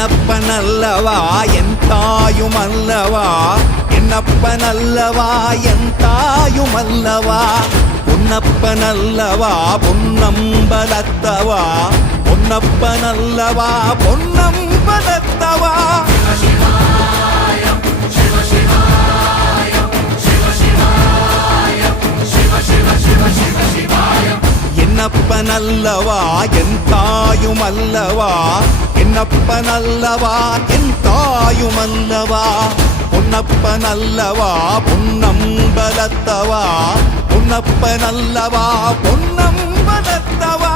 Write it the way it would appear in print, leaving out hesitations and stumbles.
என்னப்பனல்லவா என் தாயுமல்லவா, என்னப்பனல்லவா என் தாயுமல்லவா, பொன்னப்பனல்லவா பொன்னம்பலத்தவா, பொன்னப்பனல்லவா பொன்னம்பலத்தவா. என்னப்பனல்லவா என் தாயுமல்லவா, என்னப்பனல்லவா என் தாயுமல்லவா, பொன்னப்பனல்லவா பொன்னம்பலத்தவா, பொன்னப்பனல்லவா பொன்னம்பலத்தவா.